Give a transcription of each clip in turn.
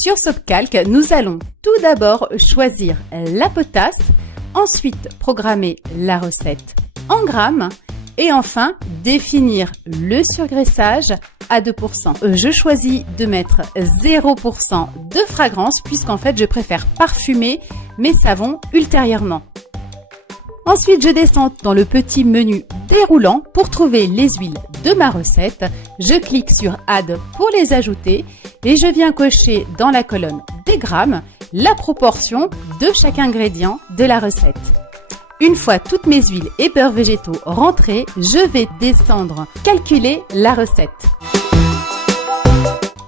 Sur SoapCalc, nous allons tout d'abord choisir la potasse, ensuite programmer la recette en grammes et enfin définir le surgraissage à 2%. Je choisis de mettre 0% de fragrance puisqu'en fait je préfère parfumer mes savons ultérieurement. Ensuite, je descends dans le petit menu déroulant pour trouver les huiles de ma recette. Je clique sur Add pour les ajouter et je viens cocher dans la colonne des grammes la proportion de chaque ingrédient de la recette. Une fois toutes mes huiles et beurres végétaux rentrés, je vais descendre calculer la recette.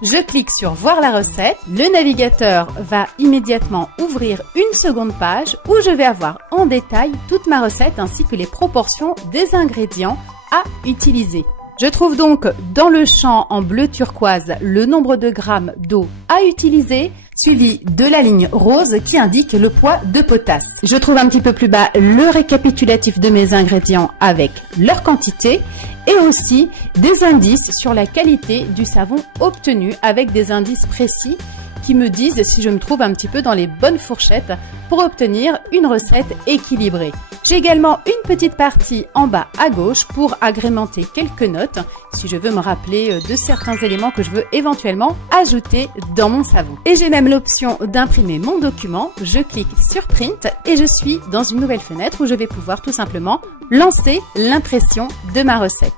Je clique sur voir la recette, le navigateur va immédiatement ouvrir une seconde page où je vais avoir en détail toute ma recette ainsi que les proportions des ingrédients à utiliser. Je trouve donc dans le champ en bleu turquoise le nombre de grammes d'eau à utiliser, suivi de la ligne rose qui indique le poids de potasse. Je trouve un petit peu plus bas le récapitulatif de mes ingrédients avec leur quantité et aussi des indices sur la qualité du savon obtenu avec des indices précis qui me disent si je me trouve un petit peu dans les bonnes fourchettes pour obtenir une recette équilibrée. J'ai également une petite partie en bas à gauche pour agrémenter quelques notes si je veux me rappeler de certains éléments que je veux éventuellement ajouter dans mon savon. Et j'ai même l'option d'imprimer mon document. Je clique sur Print et je suis dans une nouvelle fenêtre où je vais pouvoir tout simplement lancer l'impression de ma recette.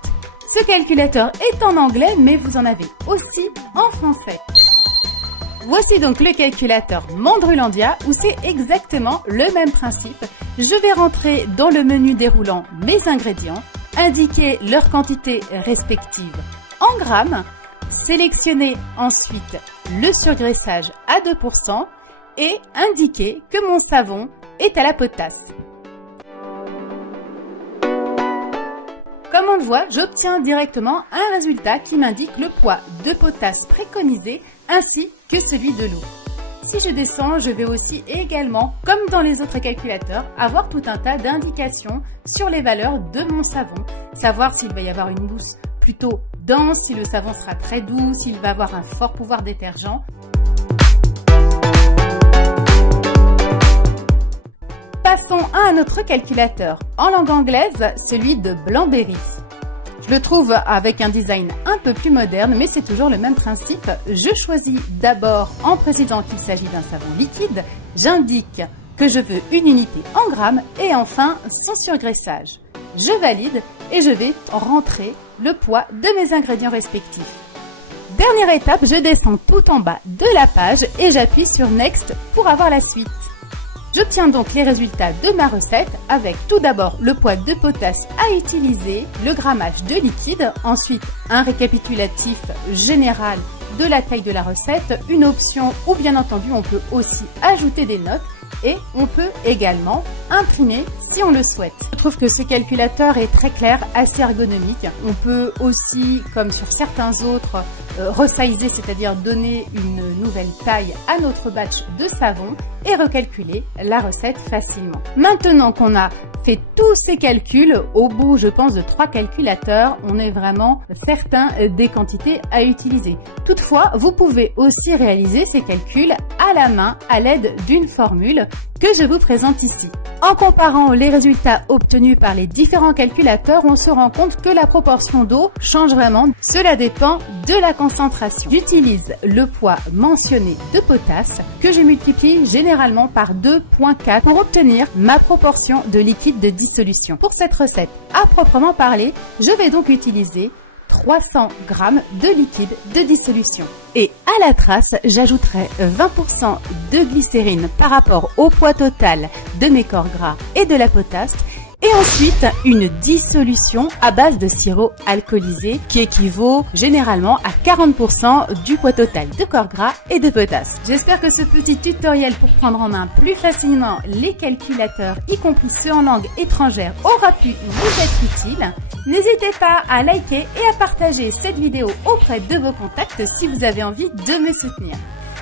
Ce calculateur est en anglais mais vous en avez aussi en français. Voici donc le calculateur Mandrulandia où c'est exactement le même principe. Je vais rentrer dans le menu déroulant mes ingrédients, indiquer leur quantité respective en grammes, sélectionner ensuite le surgraissage à 2% et indiquer que mon savon est à la potasse. Comme on le voit, j'obtiens directement un résultat qui m'indique le poids de potasse préconisé ainsi que celui de l'eau. Si je descends, je vais aussi également, comme dans les autres calculateurs, avoir tout un tas d'indications sur les valeurs de mon savon, savoir s'il va y avoir une mousse plutôt dense, si le savon sera très doux, s'il va avoir un fort pouvoir détergent. Passons à un autre calculateur en langue anglaise, celui de Blanberry. Je le trouve avec un design un peu plus moderne, mais c'est toujours le même principe. Je choisis d'abord, en précisant qu'il s'agit d'un savon liquide, j'indique que je veux une unité en grammes et enfin son surgraissage. Je valide et je vais rentrer le poids de mes ingrédients respectifs. Dernière étape, je descends tout en bas de la page et j'appuie sur Next pour avoir la suite. J'obtiens donc les résultats de ma recette avec tout d'abord le poids de potasse à utiliser, le grammage de liquide, ensuite un récapitulatif général de la taille de la recette, une option où bien entendu on peut aussi ajouter des notes et on peut également imprimer si on le souhaite. Je trouve que ce calculateur est très clair, assez ergonomique. On peut aussi, comme sur certains autres, resizer, c'est-à-dire donner une nouvelle taille à notre batch de savon et recalculer la recette facilement. Maintenant qu'on a fait tous ces calculs, au bout, je pense, de 3 calculateurs, on est vraiment certain des quantités à utiliser. Toutefois, vous pouvez aussi réaliser ces calculs à la main à l'aide d'une formule que je vous présente ici. En comparant les résultats obtenus par les différents calculateurs, on se rend compte que la proportion d'eau change vraiment. Cela dépend de la concentration. J'utilise le poids mentionné de potasse que je multiplie généralement par 2,4 pour obtenir ma proportion de liquide de dissolution. Pour cette recette à proprement parler, je vais donc utiliser 300 g de liquide de dissolution. Et à la trace, j'ajouterai 20% de glycérine par rapport au poids total de mes corps gras et de la potasse. Et ensuite, une dissolution à base de sirop alcoolisé qui équivaut généralement à 40% du poids total de corps gras et de potasse. J'espère que ce petit tutoriel pour prendre en main plus facilement les calculateurs, y compris ceux en langue étrangère, aura pu vous être utile. N'hésitez pas à liker et à partager cette vidéo auprès de vos contacts si vous avez envie de me soutenir.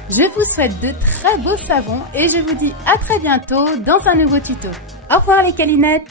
Je vous souhaite de très beaux savons et je vous dis à très bientôt dans un nouveau tuto. Au revoir les câlinettes!